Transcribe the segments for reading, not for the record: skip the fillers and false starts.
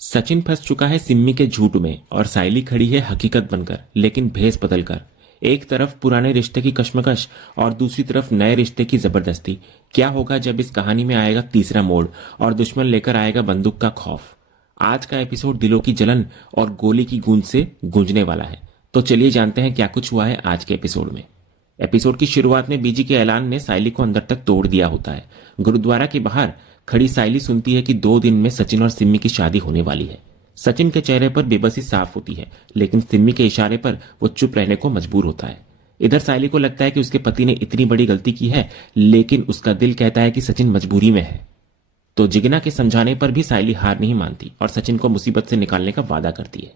सचिन फंस चुका है सिम्मी के झूठ में और साइली खड़ी है हकीकत बनकर, लेकिन भेस बदलकर। एक तरफ पुराने रिश्ते की कश्मकश और दूसरी तरफ नए रिश्ते की जबरदस्ती। क्या होगा जब इस कहानी में आएगा तीसरा मोड़ और दुश्मन लेकर आएगा बंदूक का खौफ। आज का एपिसोड दिलों की जलन और गोली की गूंज से गूंजने वाला है। तो चलिए जानते हैं क्या कुछ हुआ है आज के एपिसोड में। एपिसोड की शुरुआत में बीजी के ऐलान ने साइली को अंदर तक तोड़ दिया होता है। गुरुद्वारा के बाहर खड़ी साइली सुनती है कि 2 दिन में सचिन और सिम्मी की शादी होने वाली है। सचिन के चेहरे पर बेबसी साफ होती है, लेकिन सिम्मी के इशारे पर वो चुप रहने को मजबूर होता है। इधर साइली को लगता है कि उसके पति ने इतनी बड़ी गलती की है, लेकिन उसका दिल कहता है कि सचिन मजबूरी में है। तो जिगना के समझाने पर भी साइली हार नहीं मानती और सचिन को मुसीबत से निकालने का वादा करती है।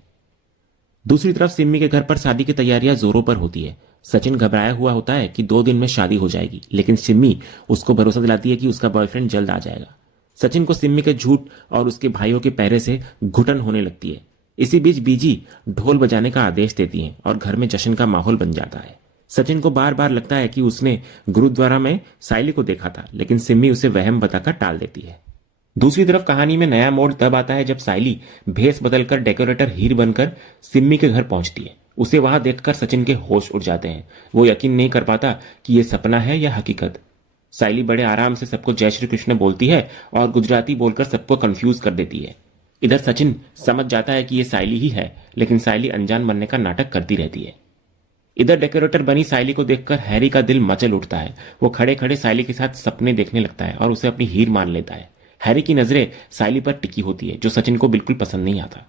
दूसरी तरफ सिम्मी के घर पर शादी की तैयारियां जोरों पर होती है। सचिन घबराया हुआ होता है कि 2 दिन में शादी हो जाएगी, लेकिन सिम्मी उसको भरोसा दिलाती है कि उसका बॉयफ्रेंड जल्द आ जाएगा। सचिन को सिम्मी के झूठ और उसके भाइयों के पहरे से घुटन होने लगती है। इसी बीच बीजी ढोल बजाने का आदेश देती है और घर में जश्न का माहौल बन जाता है। सचिन को बार बार लगता है कि उसने गुरुद्वारा में साइली को देखा था, लेकिन सिम्मी उसे वहम बताकर टाल देती है। दूसरी तरफ कहानी में नया मोड़ तब आता है जब साइली भेस बदलकर डेकोरेटर हीर बनकर सिम्मी के घर पहुंचती है। उसे वहां देखकर सचिन के होश उड़ जाते हैं। वो यकीन नहीं कर पाता कि यह सपना है या हकीकत। साइली बड़े आराम से सबको जय श्री कृष्ण बोलती है और गुजराती बोलकर सबको कंफ्यूज कर देती है। इधर सचिन समझ जाता है कि यह साइली ही है, लेकिन साइली अनजान बनने का नाटक करती रहती है। इधर डेकोरेटर बनी साइली को देखकर हैरी का दिल मचल उठता है। वो खड़े खड़े साइली के साथ सपने देखने लगता है और उसे अपनी हीर मान लेता है। हैरी की नजरें साइली पर टिकी होती है, जो सचिन को बिल्कुल पसंद नहीं आता।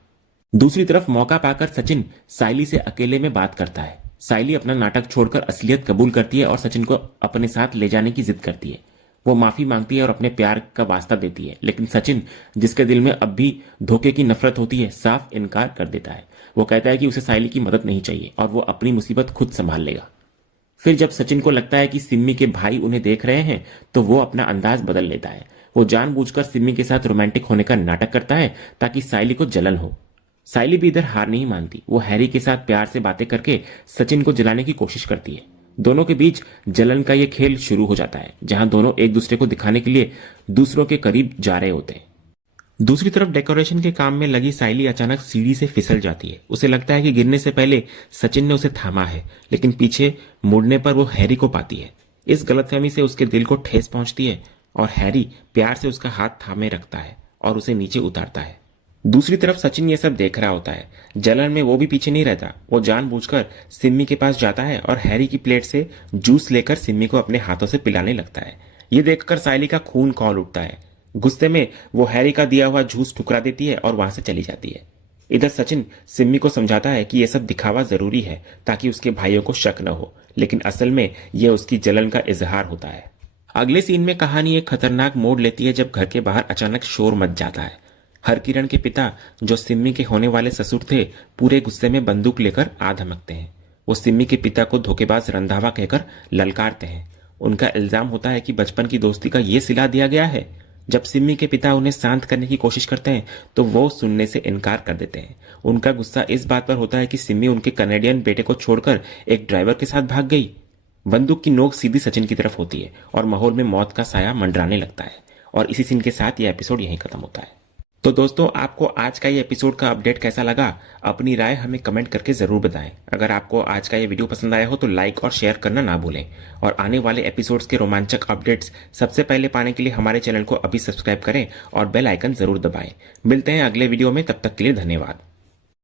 दूसरी तरफ मौका पाकर सचिन साइली से अकेले में बात करता है। साइली अपना नाटक छोड़कर असलियत कबूल करती है और सचिन को अपने साथ ले जाने की जिद करती है। वो माफी मांगती है और अपने प्यार का वास्ता देती है, लेकिन सचिन, जिसके दिल में अब भी धोखे की नफरत होती है, साफ इनकार कर देता है। वो कहता है कि उसे साइली की मदद नहीं चाहिए और वो अपनी मुसीबत खुद संभाल लेगा। फिर जब सचिन को लगता है कि सिम्मी के भाई उन्हें देख रहे हैं, तो वो अपना अंदाज बदल लेता है। वो जानबूझकर सिम्मी के साथ रोमांटिक होने का नाटक करता है ताकि साइली को जलन हो। साइली भी इधर हार नहीं मानती। वो हैरी के साथ प्यार से बातें करके सचिन को जलाने की कोशिश करती है। दोनों के बीच जलन का यह खेल शुरू हो जाता है, जहां दोनों एक दूसरे को दिखाने के लिए दूसरों के करीब जा रहे होते हैं। दूसरी तरफ डेकोरेशन के काम में लगी साइली अचानक सीढ़ी से फिसल जाती है। उसे लगता है कि गिरने से पहले सचिन ने उसे थामा है, लेकिन पीछे मुड़ने पर वो हैरी को पाती है। इस गलतफहमी से उसके दिल को ठेस पहुंचती है और हैरी प्यार से उसका हाथ थामे रखता है और उसे नीचे उतारता है। दूसरी तरफ सचिन ये सब देख रहा होता है। जलन में वो भी पीछे नहीं रहता। वो जानबूझकर सिम्मी के पास जाता है और हैरी की प्लेट से जूस लेकर सिम्मी को अपने हाथों से पिलाने लगता है। ये देखकर साइली का खून खौल उठता है। गुस्से में वो हैरी का दिया हुआ जूस ठुकरा देती है और वहां से चली जाती है। इधर सचिन सिम्मी को समझाता है कि यह सब दिखावा जरूरी है ताकि उसके भाइयों को शक न हो, लेकिन असल में यह उसकी जलन का इजहार होता है। अगले सीन में कहानी एक खतरनाक मोड़ लेती है जब घर के बाहर अचानक शोर मच जाता है। हरकिरण के पिता, जो सिम्मी के होने वाले ससुर थे, पूरे गुस्से में बंदूक लेकर आ धमकते हैं। वो सिम्मी के पिता को धोखेबाज रंधावा कहकर ललकारते हैं। उनका इल्जाम होता है कि बचपन की दोस्ती का ये सिला दिया गया है। जब सिम्मी के पिता उन्हें शांत करने की कोशिश करते हैं तो वो सुनने से इनकार कर देते हैं। उनका गुस्सा इस बात पर होता है कि सिम्मी उनके कनेडियन बेटे को छोड़कर एक ड्राइवर के साथ भाग गई। बंदूक की नोक सीधी सचिन की तरफ होती है और माहौल में मौत का साया मंडराने लगता है। और इसी सीन के साथ यह एपिसोड यहीं खत्म होता है। तो दोस्तों, आपको आज का ये एपिसोड का अपडेट कैसा लगा? अपनी राय हमें कमेंट करके जरूर बताएं। अगर आपको आज का ये वीडियो पसंद आया हो तो लाइक और शेयर करना ना भूलें। और आने वाले एपिसोड्स के रोमांचक अपडेट्स सबसे पहले पाने के लिए हमारे चैनल को अभी सब्सक्राइब करें और बेल आइकन जरूर दबाएं। मिलते हैं अगले वीडियो में, तब तक के लिए धन्यवाद।